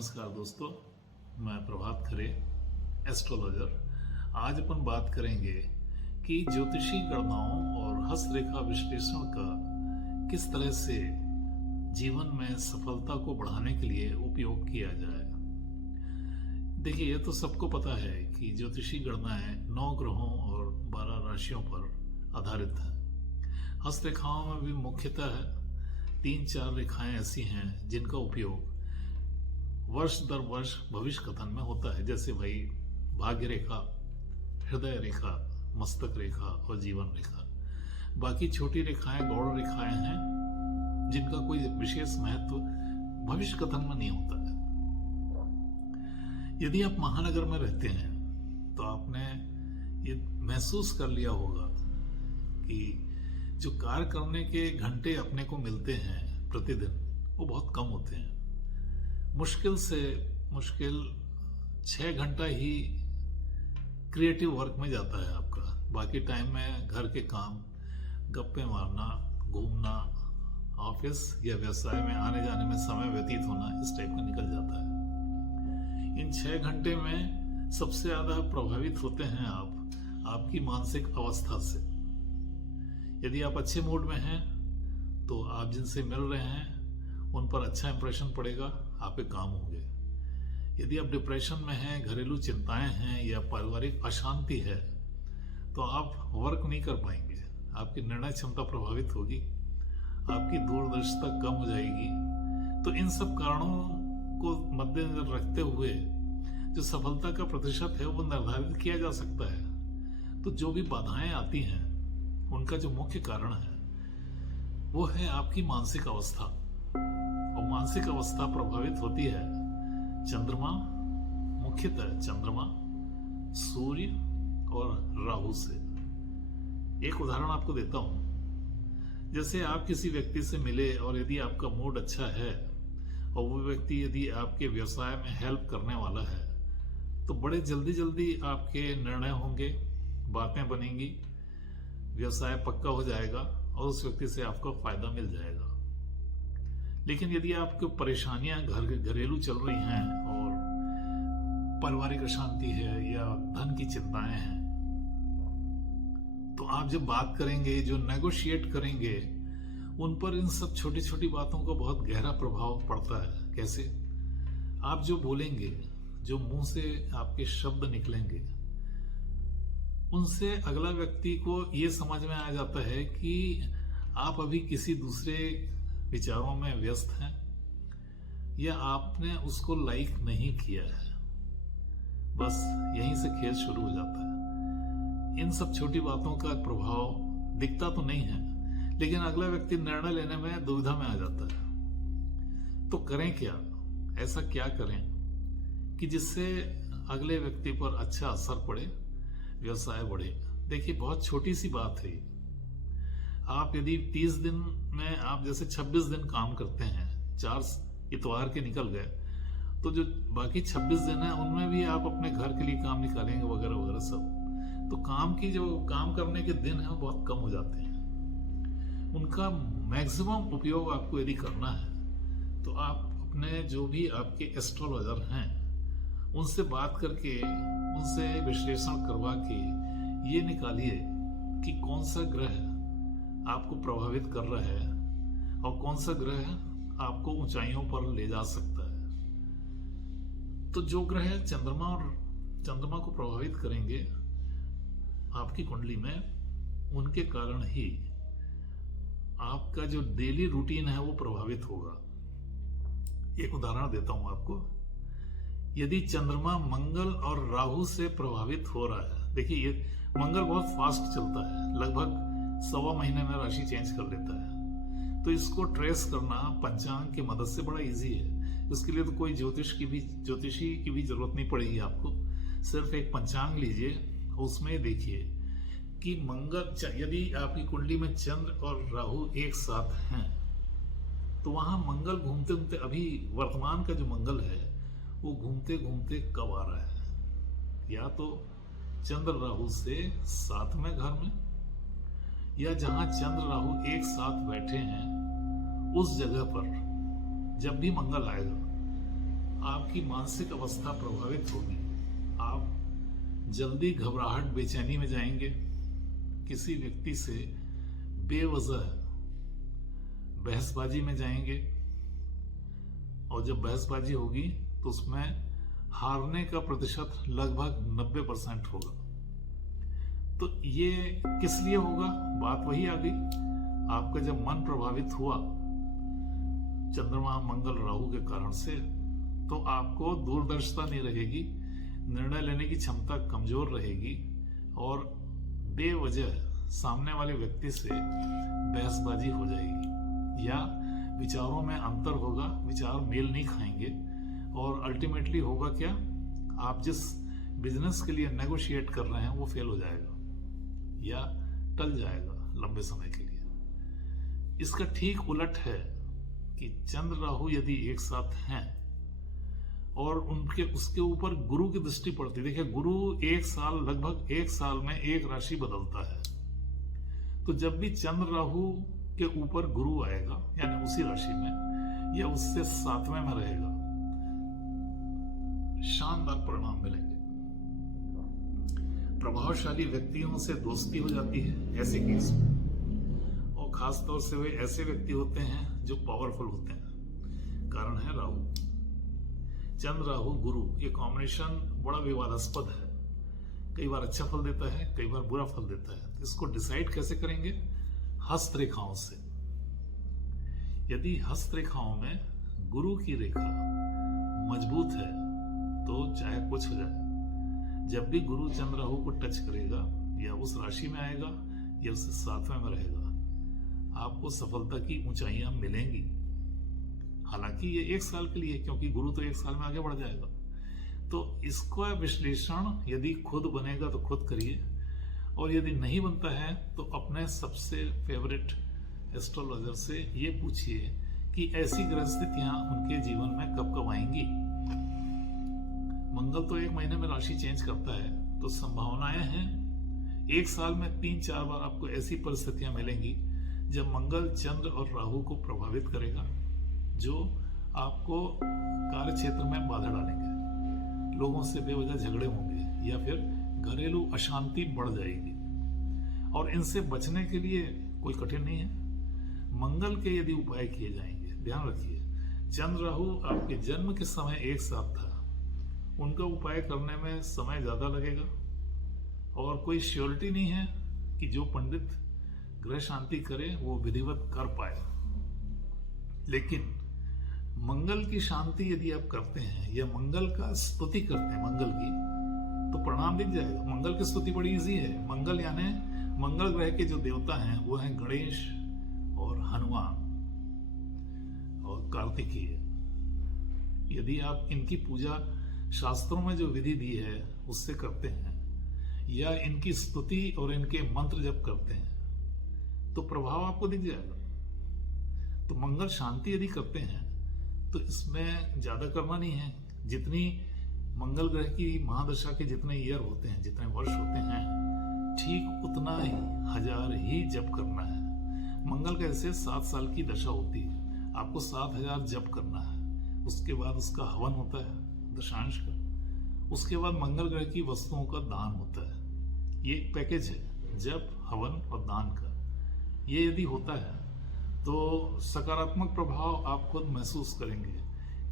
नमस्कार दोस्तों, मैं प्रभात खरे, एस्ट्रोलॉजर। आज अपन बात करेंगे कि ज्योतिषी गणनाओं और हस्तरेखा विश्लेषण का किस तरह से जीवन में सफलता को बढ़ाने के लिए उपयोग किया जाए। देखिए, ये तो सबको पता है कि ज्योतिषी गणनाएं 9 ग्रहों और 12 राशियों पर आधारित हैं। हस्तरेखाओं में भी मुख्यतः 3-4 रेखाएं ऐसी हैं जिनका उपयोग वर्ष दर वर्ष भविष्य कथन में होता है, जैसे भाई भाग्य रेखा, हृदय रेखा, मस्तक रेखा और जीवन रेखा। बाकी छोटी रेखाएं गौड़ रेखाएं हैं जिनका कोई विशेष महत्व भविष्य कथन में नहीं होता है। यदि आप महानगर में रहते हैं तो आपने ये महसूस कर लिया होगा कि जो कार्य करने के घंटे अपने को मिलते हैं प्रतिदिन, वो बहुत कम होते हैं। मुश्किल से मुश्किल 6 घंटा ही क्रिएटिव वर्क में जाता है आपका। बाकी टाइम में घर के काम, गप्पे मारना, घूमना, ऑफिस या व्यवसाय में आने जाने में समय व्यतीत होना, इस टाइप का निकल जाता है। इन 6 घंटे में सबसे ज्यादा प्रभावित होते हैं आप आपकी मानसिक अवस्था से। यदि आप अच्छे मूड में हैं तो आप जिनसे मिल रहे हैं उन पर अच्छा इंप्रेशन पड़ेगा, आपके काम होंगे। यदि आप डिप्रेशन में हैं, घरेलू चिंताएं हैं या पारिवारिक अशांति है तो आप वर्क नहीं कर पाएंगे, आपकी निर्णय क्षमता प्रभावित होगी, आपकी दूरदर्शिता कम हो जाएगी। तो इन सब कारणों को मद्देनजर रखते हुए जो सफलता का प्रतिशत है वो निर्धारित किया जा सकता है। तो जो भी बाधाएं आती हैं उनका जो मुख्य कारण है वो है आपकी मानसिक अवस्था। और मानसिक अवस्था प्रभावित होती है चंद्रमा, मुख्यतः चंद्रमा, सूर्य और राहु से। एक उदाहरण आपको देता हूं। जैसे आप किसी व्यक्ति से मिले और यदि आपका मूड अच्छा है और वो व्यक्ति यदि आपके व्यवसाय में हेल्प करने वाला है तो बड़े जल्दी जल्दी आपके निर्णय होंगे, बातें बनेंगी, व्यवसाय पक्का हो जाएगा और उस व्यक्ति से आपको फायदा मिल जाएगा। लेकिन यदि आपको परेशानियां घरेलू चल रही हैं और पारिवारिक अशांति है या धन की चिंताएं हैं, तो आप जब बात करेंगे, जो नेगोशिएट करेंगे, उन पर इन सब छोटी छोटी बातों का बहुत गहरा प्रभाव पड़ता है। कैसे? आप जो बोलेंगे, जो मुंह से आपके शब्द निकलेंगे, उनसे अगला व्यक्ति को ये समझ में आ जाता है कि आप अभी किसी दूसरे विचारों में व्यस्त हैं या आपने उसको लाइक नहीं किया है। बस यहीं से खेल शुरू हो जाता है। इन सब छोटी बातों का प्रभाव दिखता तो नहीं है, लेकिन अगला व्यक्ति निर्णय लेने में दुविधा में आ जाता है। तो करें क्या? ऐसा क्या करें कि जिससे अगले व्यक्ति पर अच्छा असर पड़े, व्यवसाय बढ़े? देखिए, बहुत छोटी सी बात है। आप यदि 30 दिन में आप जैसे 26 दिन काम करते हैं, 4 इतवार के निकल गए, तो जो बाकी 26 दिन है उनमें भी आप अपने घर के लिए काम निकालेंगे वगैरह वगैरह सब। तो काम करने के दिन है वो बहुत कम हो जाते हैं। उनका मैक्सिमम उपयोग आपको यदि करना है तो आप अपने जो भी आपके एस्ट्रोलॉजर हैं उनसे बात करके, उनसे विश्लेषण करवा के ये निकालिए कि कौन सा ग्रह आपको प्रभावित कर रहा है और कौन सा ग्रह आपको ऊंचाइयों पर ले जा सकता है। तो जो ग्रह चंद्रमा को प्रभावित करेंगे आपकी कुंडली में, उनके कारण ही आपका जो डेली रूटीन है वो प्रभावित होगा। एक उदाहरण देता हूं आपको। यदि चंद्रमा मंगल और राहु से प्रभावित हो रहा है, देखिए ये मंगल बहुत फास्ट चलता है, लगभग 1.25 महीने में राशि चेंज कर लेता है। तो इसको ट्रेस करना पंचांग की मदद से बड़ा इजी है। उसके लिए तो कोई ज्योतिषी की भी जरूरत नहीं पड़ेगी आपको। सिर्फ एक पंचांग लीजिए, उसमें देखिए कि मंगल, यदि आपकी कुंडली में चंद्र और राहु एक साथ हैं तो वहां मंगल घूमते घूमते, अभी वर्तमान का जो मंगल है वो घूमते घूमते कब आ रहा है? या तो चंद्र राहु से साथ में घर में, या जहां चंद्र राहु एक साथ बैठे हैं उस जगह पर जब भी मंगल आएगा आपकी मानसिक अवस्था प्रभावित होगी। आप जल्दी घबराहट बेचैनी में जाएंगे, किसी व्यक्ति से बेवजह बहसबाजी में जाएंगे, और जब बहसबाजी होगी तो उसमें हारने का प्रतिशत लगभग 90% होगा। तो ये किस लिए होगा? बात वही आ गई, आपका जब मन प्रभावित हुआ चंद्रमा मंगल राहु के कारण से, तो आपको दूरदर्शिता नहीं रहेगी, निर्णय लेने की क्षमता कमजोर रहेगी, और बेवजह सामने वाले व्यक्ति से बहसबाजी हो जाएगी, या विचारों में अंतर होगा, विचार मेल नहीं खाएंगे, और अल्टीमेटली होगा क्या? आप जिस बिजनेस के लिए नेगोशिएट कर रहे हैं वो फेल हो जाएगा या टल जाएगा लंबे समय के लिए। इसका ठीक उलट है कि चंद्र राहु यदि एक साथ हैं और उसके ऊपर गुरु की दृष्टि पड़ती है। देखिए, गुरु लगभग एक साल में एक राशि बदलता है, तो जब भी चंद्र राहु के ऊपर गुरु आएगा, यानी उसी राशि में या उससे 7वें में रहेगा, शानदार परिणाम मिलेंगे। प्रभावशाली व्यक्तियों से दोस्ती हो जाती है ऐसे केस में, और खासतौर से वे ऐसे व्यक्ति होते हैं जो पावरफुल होते हैं। कारण है राहु, चंद्र राहु गुरु, ये कॉम्बिनेशन बड़ा विवादास्पद है। कई बार अच्छा फल देता है, कई बार बुरा फल देता है। इसको डिसाइड कैसे करेंगे? हस्तरेखाओं से। यदि हस्तरेखाओं में गुरु की रेखा मजबूत है तो चाहे कुछ हो जाए, जब भी गुरु चंद्र राहु को टच करेगा या उस राशि में आएगा या उससे 7वें में रहेगा, आपको सफलता की ऊंचाइयां मिलेंगी। हालांकि ये 1 साल के लिए, क्योंकि गुरु तो 1 साल में आगे बढ़ जाएगा। तो इसका विश्लेषण यदि खुद बनेगा तो खुद करिए, और यदि नहीं बनता है तो अपने सबसे फेवरेट एस्ट्रोलॉजर से ये पूछिए कि ऐसी ग्रह स्थितियां उनके जीवन में कब कब आएंगी। मंगल तो 1 महीने में राशि चेंज करता है, तो संभावनाएं हैं 1 साल में 3-4 बार आपको ऐसी परिस्थितियां मिलेंगी जब मंगल चंद्र और राहु को प्रभावित करेगा, जो आपको कार्य क्षेत्र में बाधा डालेंगे, लोगों से बेवजह झगड़े होंगे, या फिर घरेलू अशांति बढ़ जाएगी। और इनसे बचने के लिए कोई कठिन नहीं है, मंगल के यदि उपाय किए जाएंगे। ध्यान रखिए, चंद्र राहु आपके जन्म के समय एक साथ था, उनका उपाय करने में समय ज्यादा लगेगा, और कोई श्योरिटी नहीं है कि जो पंडित ग्रह शांति करे वो विधिवत कर पाए। लेकिन मंगल की शांति यदि आप करते हैं या मंगल का स्तुति करते हैं मंगल की, तो परिणाम दिख जाएगा। मंगल की स्तुति बड़ी इजी है। मंगल यानी मंगल ग्रह के जो देवता हैं वो हैं गणेश और हनुमान और कार्तिकेय। यदि आप इनकी पूजा शास्त्रों में जो विधि दी है उससे करते हैं, या इनकी स्तुति और इनके मंत्र जब करते हैं, तो प्रभाव आपको दिख जाएगा। तो मंगल शांति यदि करते हैं तो इसमें ज्यादा करना नहीं है। जितनी मंगल ग्रह की महादशा के जितने ईयर होते हैं, जितने वर्ष होते हैं, ठीक उतना ही 1000 ही जप करना है। मंगल का ऐसे 7 साल की दशा होती है, आपको 7000 जप करना है। उसके बाद उसका हवन होता है दशांश का, उसके बाद मंगल ग्रह की वस्तुओं का दान होता है। ये एक पैकेज है, जप, हवन और दान का। ये यदि होता है तो सकारात्मक प्रभाव आप खुद महसूस करेंगे।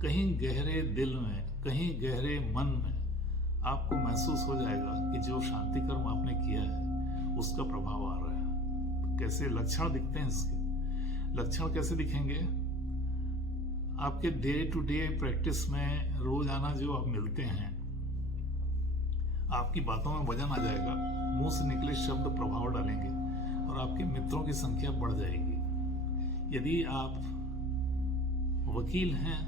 कहीं गहरे दिल में, कहीं गहरे मन में आपको महसूस हो जाएगा कि जो शांति कर्म आपने किया है उसका प्रभाव आ रहा है। तो कैसे लक्षण दिखते हैं इसके? लक्षण कैसे दिखेंगे? आपके डे टू डे प्रैक्टिस में रोजाना जो आप मिलते हैं, आपकी बातों में वजन आ जाएगा, मुंह से निकले शब्द प्रभाव डालेंगे और आपके मित्रों की संख्या बढ़ जाएगी। यदि आप वकील हैं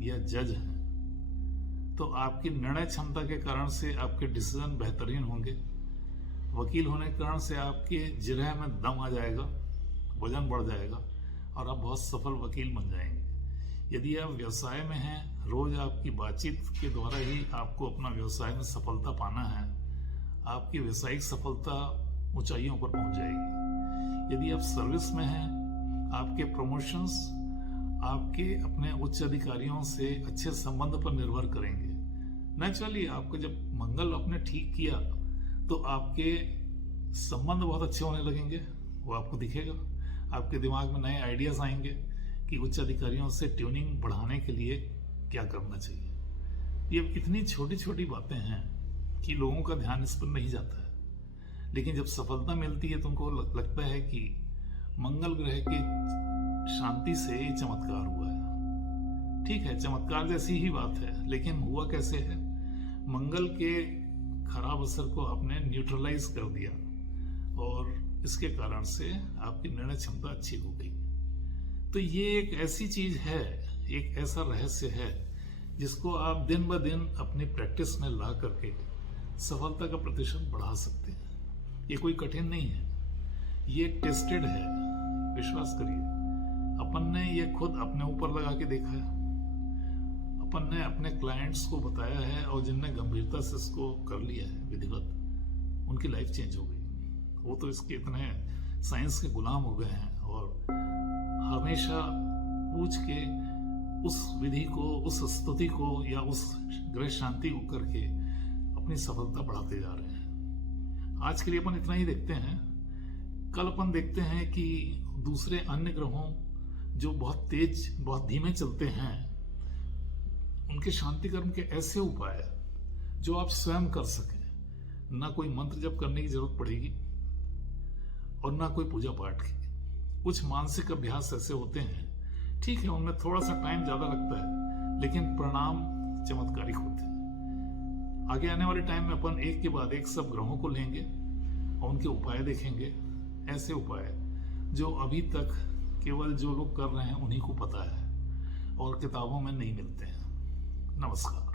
या जज हैं तो आपकी निर्णय क्षमता के कारण से आपके डिसीजन बेहतरीन होंगे। वकील होने के कारण से आपके जिरह में दम आ जाएगा, वजन बढ़ जाएगा और आप बहुत सफल वकील बन जाएंगे। यदि आप व्यवसाय में हैं, रोज आपकी बातचीत के द्वारा ही आपको अपना व्यवसाय में सफलता पाना है, आपकी व्यवसायिक सफलता ऊंचाइयों पर पहुंच जाएगी। यदि आप सर्विस में हैं, आपके प्रमोशंस आपके अपने उच्च अधिकारियों से अच्छे संबंध पर निर्भर करेंगे। नेचुरली आपको जब मंगल आपने ठीक किया तो आपके संबंध बहुत अच्छे होने लगेंगे, वो आपको दिखेगा। आपके दिमाग में नए आइडियाज आएंगे कि उच्च अधिकारियों से ट्यूनिंग बढ़ाने के लिए क्या करना चाहिए। ये इतनी छोटी छोटी बातें हैं कि लोगों का ध्यान इस पर नहीं जाता है, लेकिन जब सफलता मिलती है तुमको लगता है कि मंगल ग्रह के शांति से ये चमत्कार हुआ है। ठीक है, चमत्कार जैसी ही बात है, लेकिन हुआ कैसे है? मंगल के खराब असर को आपने न्यूट्रलाइज कर दिया और इसके कारण से आपकी निर्णय क्षमता अच्छी हो गई। तो ये एक ऐसी चीज है, एक ऐसा रहस्य है जिसको आप दिन ब दिन अपनी प्रैक्टिस में ला करके सफलता का प्रतिशत बढ़ा सकते हैं। ये कोई कठिन नहीं है, ये टेस्टेड है, विश्वास करिए। अपन ने ये खुद अपने ऊपर लगा के देखा है, अपन ने अपने क्लाइंट्स को बताया है, और जिनने गंभीरता से इसको कर लिया है विधिवत, उनकी लाइफ चेंज हो गई। वो तो इसके इतने साइंस के गुलाम हो गए हैं और हमेशा पूछ के उस विधि को, उस स्तुति को या उस ग्रह शांति को करके अपनी सफलता बढ़ाते जा रहे हैं। आज के लिए अपन इतना ही देखते हैं। कल अपन देखते हैं कि दूसरे अन्य ग्रहों जो बहुत तेज, बहुत धीमे चलते हैं, उनके शांति कर्म के ऐसे उपाय जो आप स्वयं कर सकें। ना कोई मंत्र जप करने की जरूरत पड़ेगी और ना कोई पूजा पाठ की। कुछ मानसिक अभ्यास ऐसे होते हैं, ठीक है, उनमें थोड़ा सा टाइम ज्यादा लगता है, लेकिन परिणाम चमत्कारिक होते हैं। आगे आने वाले टाइम में अपन एक के बाद एक सब ग्रहों को लेंगे और उनके उपाय देखेंगे। ऐसे उपाय जो अभी तक केवल जो लोग कर रहे हैं उन्हीं को पता है और किताबों में नहीं मिलते हैं। नमस्कार।